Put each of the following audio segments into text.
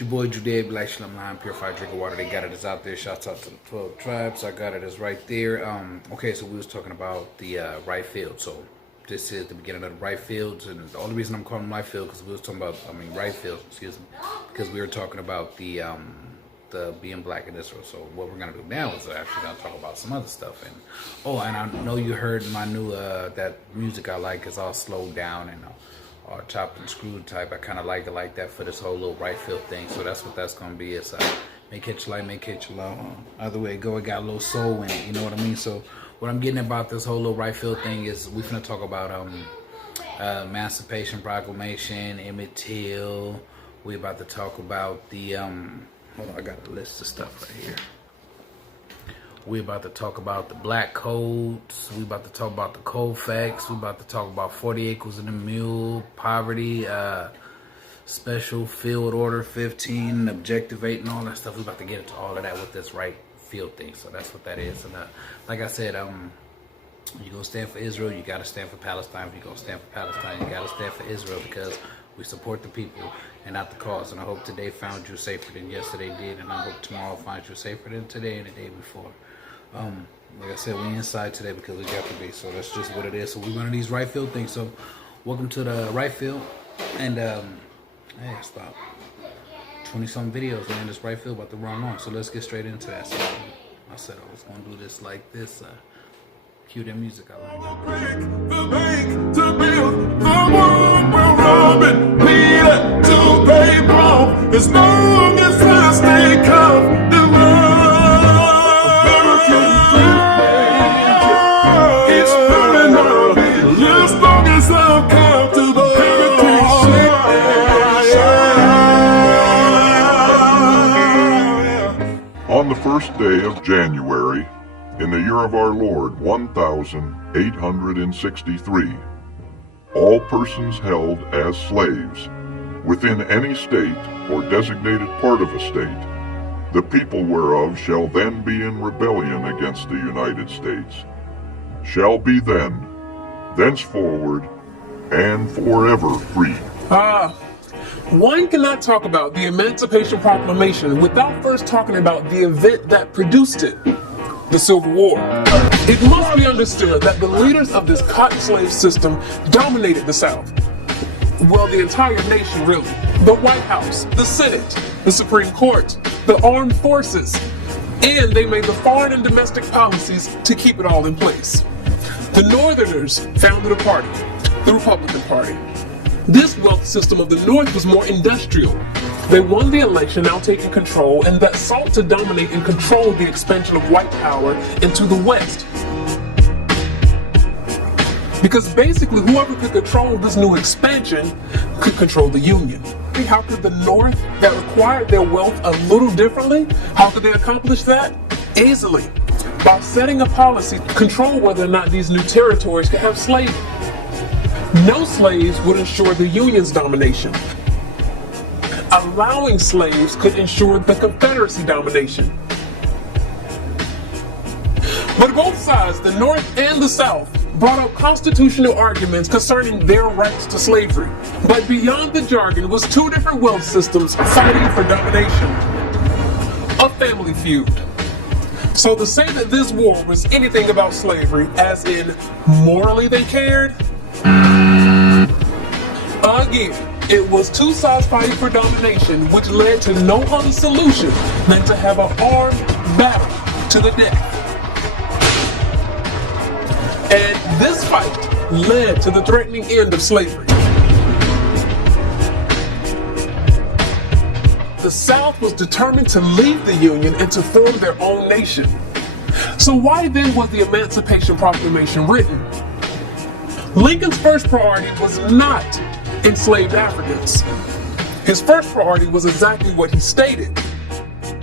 It's your boy Judea, Black Shalom L'Chaim, purified drinking water. They got it. It's out there. Shouts out to the 12 tribes. I got it. It's right there. Okay, so we was talking about the right field. So this is the beginning of the right fields, and the only reason I'm calling them right field because we was talking about, right field, excuse me, because we were talking about the being black in Israel. So what we're gonna do now is actually gonna talk about some other stuff. And and I know you heard my new that music I like is all slowed down and or chopped and screwed type. I kind of like it like that for this whole little right field thing. So that's what that's gonna be. It's make it light, make it low. Either way it go, it got a little soul in it. You know what I mean? So what I'm getting about this whole little right field thing is we finna talk about Emancipation Proclamation, Emmett Till. We about to talk about the hold on, I got a list of stuff right here. We about to talk about the black codes. We about to talk about the cold facts. We about to talk about 40 acres and a mule, poverty, special field order 15, objective 8, and all that stuff. We about to get into all of that with this right field thing. So that's what that is. And like I said, you gonna stand for Israel, you gotta stand for Palestine. If you gonna stand for Palestine, you gotta stand for Israel because we support the people and not the cause. And I hope today found you safer than yesterday did, and I hope tomorrow finds you safer than today and the day before. Like I said, we inside today because we got to be. So that's just what it is. So we're one of these right field things. So welcome to the right field. And hey, stop. 20-some videos, man. This right field about the wrong one. So let's get straight into that. So I said I was gonna do this like this. Cue that music I like. The bank to build the world will Robin Peter to pay Paul as long as I stay calm. The it's burning up as long as I come to the heritage. On the first day of January, in the year of our Lord 1863, all persons held as slaves within any state or designated part of a state, the people whereof shall then be in rebellion against the United States, shall be then, thenceforward, and forever free. One cannot talk about the Emancipation Proclamation without first talking about the event that produced it. The Civil War. It must be understood that the leaders of this cotton slave system dominated the South. Well, the entire nation really. The White House, the Senate, the Supreme Court, the armed forces, and they made the foreign and domestic policies to keep it all in place. The Northerners founded a party, the Republican Party. This wealth system of the North was more industrial. They won the election, now taking control, and that sought to dominate and control the expansion of white power into the West. Because basically, whoever could control this new expansion could control the Union. How could the North, that required their wealth a little differently, how could they accomplish that? Easily. By setting a policy to control whether or not these new territories could have slavery. No slaves would ensure the Union's domination. Allowing slaves could ensure the Confederacy domination. But both sides, the North and the South, brought up constitutional arguments concerning their rights to slavery. But beyond the jargon was two different wealth systems fighting for domination. A family feud. So to say that this war was anything about slavery, as in morally they cared, again, it was two sides fighting for domination, which led to no other solution than to have an armed battle to the death. And this fight led to the threatening end of slavery. The South was determined to leave the Union and to form their own nation. So why then was the Emancipation Proclamation written? Lincoln's first priority was not enslaved Africans. His first priority was exactly what he stated.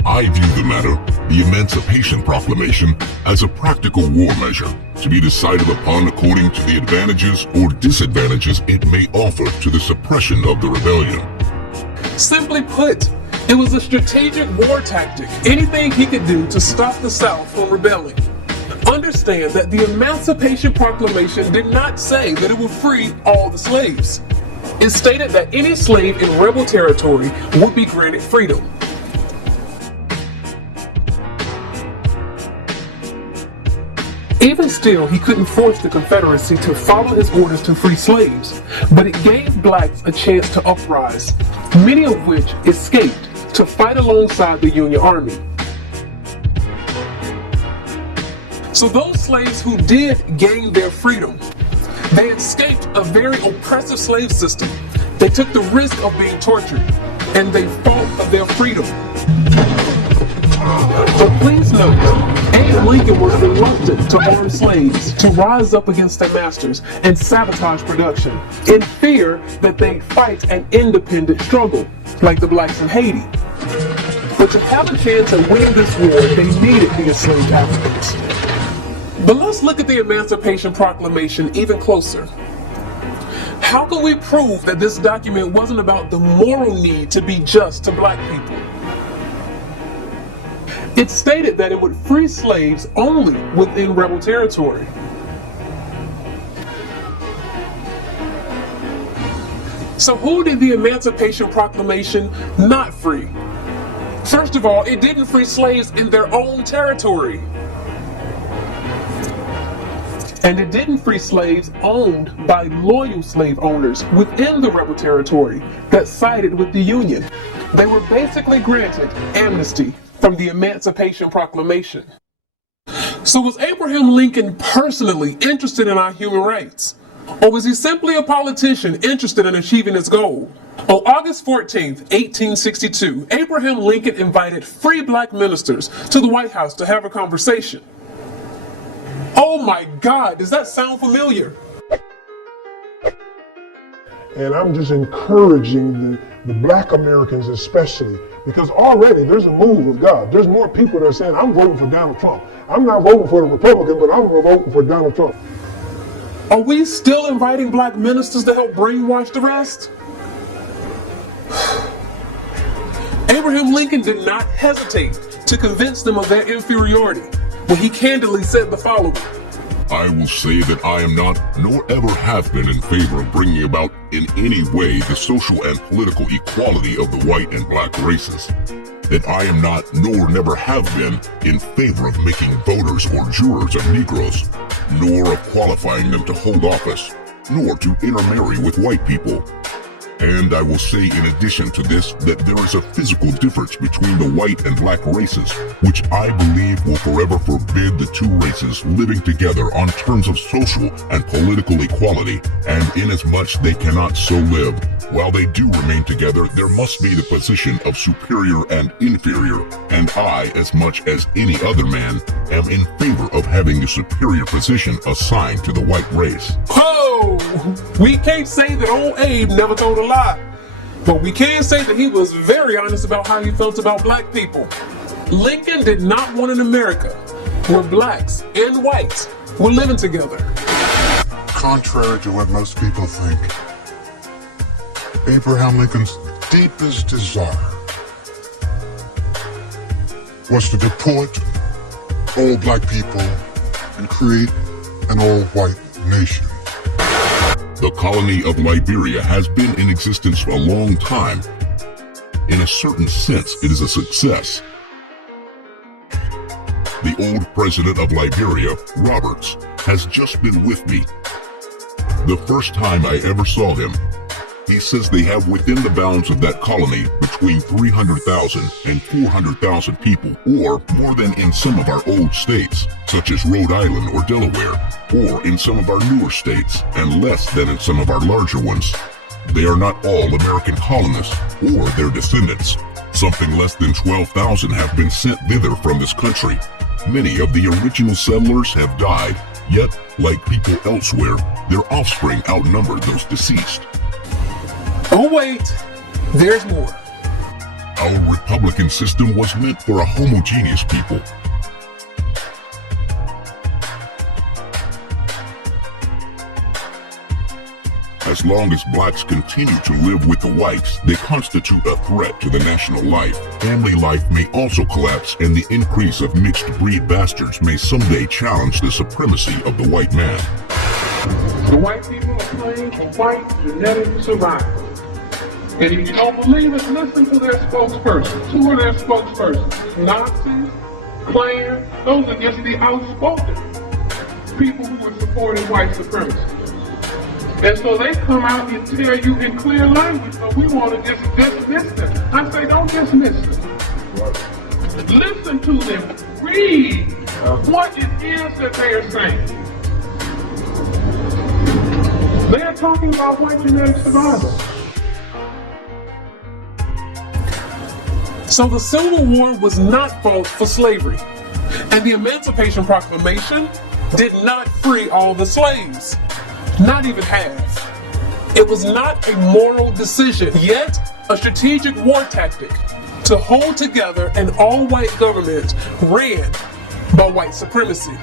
I view the matter, the Emancipation Proclamation, as a practical war measure to be decided upon according to the advantages or disadvantages it may offer to the suppression of the rebellion. Simply put, it was a strategic war tactic, anything he could do to stop the South from rebelling. Understand that the Emancipation Proclamation did not say that it would free all the slaves. It stated that any slave in rebel territory would be granted freedom. Even still, he couldn't force the Confederacy to follow his orders to free slaves, but it gave blacks a chance to uprise, many of which escaped to fight alongside the Union Army. So those slaves who did gain their freedom, they escaped a very oppressive slave system. They took the risk of being tortured, and they fought for their freedom. But please note, Abe Lincoln was reluctant to arm slaves to rise up against their masters and sabotage production, in fear that they'd fight an independent struggle, like the blacks in Haiti. But to have a chance at winning this war, they needed the enslaved Africans. But let's look at the Emancipation Proclamation even closer. How can we prove that this document wasn't about the moral need to be just to black people? It stated that it would free slaves only within rebel territory. So who did the Emancipation Proclamation not free? First of all, it didn't free slaves in their own territory. And it didn't free slaves owned by loyal slave owners within the rebel territory that sided with the Union. They were basically granted amnesty from the Emancipation Proclamation. So was Abraham Lincoln personally interested in our human rights? Or was he simply a politician interested in achieving his goal? On August 14th, 1862, Abraham Lincoln invited free black ministers to the White House to have a conversation. Oh my God, does that sound familiar? And I'm just encouraging the black Americans especially, because already there's a move of God. There's more people that are saying, I'm voting for Donald Trump. I'm not voting for the Republican, but I'm voting for Donald Trump. Are we still inviting black ministers to help brainwash the rest? Abraham Lincoln did not hesitate to convince them of their inferiority when he candidly said the following. I will say that I am not, nor ever have been in favor of bringing about in any way the social and political equality of the white and black races. That I am not, nor never have been, in favor of making voters or jurors of Negroes, nor of qualifying them to hold office, nor to intermarry with white people. And I will say in addition to this that there is a physical difference between the white and black races, which I believe will forever forbid the two races living together on terms of social and political equality, and inasmuch they cannot so live, while they do remain together, there must be the position of superior and inferior, and I, as much as any other man, am in favor of having the superior position assigned to the white race. Oh, we can't say that old Abe never told a lie, but we can say that he was very honest about how he felt about black people. Lincoln did not want an America where blacks and whites were living together. Contrary to what most people think, Abraham Lincoln's deepest desire was to deport all black people and create an all-white nation. The colony of Liberia has been in existence for a long time. In a certain sense, it is a success. The old president of Liberia, Roberts, has just been with me. The first time I ever saw him, he says they have within the bounds of that colony between 300,000 and 400,000 people, or more than in some of our old states, such as Rhode Island or Delaware, or in some of our newer states, and less than in some of our larger ones. They are not all American colonists or their descendants. Something less than 12,000 have been sent thither from this country. Many of the original settlers have died, yet, like people elsewhere, their offspring outnumber those deceased. Oh wait, there's more. Our republican system was meant for a homogeneous people. As long as blacks continue to live with the whites, they constitute a threat to the national life. Family life may also collapse, and the increase of mixed breed bastards may someday challenge the supremacy of the white man. The white people are playing for white genetic survival. And if you don't believe it, listen to their spokespersons. Who are their spokespersons? Nazis, Klan, those are just the outspoken people who are supporting white supremacy. And so they come out and tell you in clear language, so we want to just dismiss them. I say, don't dismiss them. Listen to them. Read what it is that they are saying. They are talking about white genetic survival. So the Civil War was not fought for slavery, and the Emancipation Proclamation did not free all the slaves, not even half. It was not a moral decision, yet a strategic war tactic to hold together an all-white government ran by white supremacy.